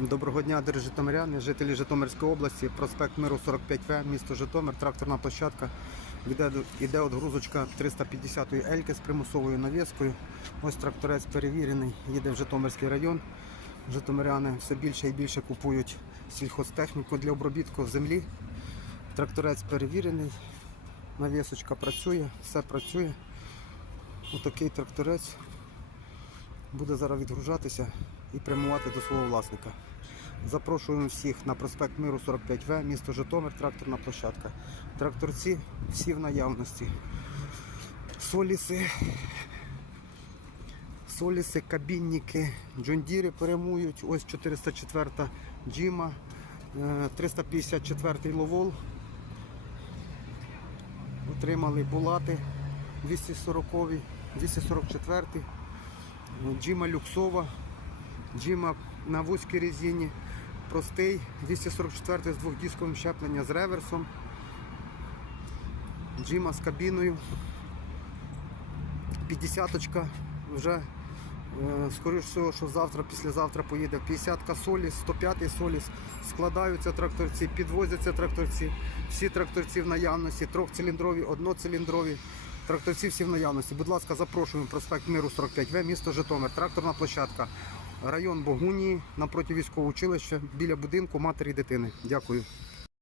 Доброго дня, дорогі житомиряни, жителі Житомирської області, проспект Миру 45В, місто Житомир, тракторна площадка. Іде, іде от грузочка 350-ї Ельки з примусовою навіскою. Ось тракторець перевірений, їде в Житомирський район. Житомиряни все більше і більше купують сільхозтехніку для обробітку землі. Тракторець перевірений, навісочка працює, все працює. Отакий тракторець буде зараз відгружатися і прямувати до свого власника. Запрошуємо всіх на проспект Миру 45В, місто Житомир, тракторна площадка. Тракторці всі в наявності. Соліси, соліси, кабінники, джондіри перемують. Ось 404 джима, е, 354 ловол. Отримали булати 240, 244. Джима люксова, джима на вузькій резині, простий, 244 з двохдісковим щепленням з реверсом, джима з кабіною, 50 вже, е, скоріш всього, що завтра, післязавтра поїде. 50-ка соліс, 105-й соліс, складаються тракторці, підвозяться тракторці, всі тракторці в наявності, трьохциліндрові, одноциліндрові. Тракторці всі в наявності. Будь ласка, запрошуємо проспект Миру 45В, місто Житомир, тракторна площадка, район Богунії, напроти військового училища, біля будинку матері і дитини. Дякую.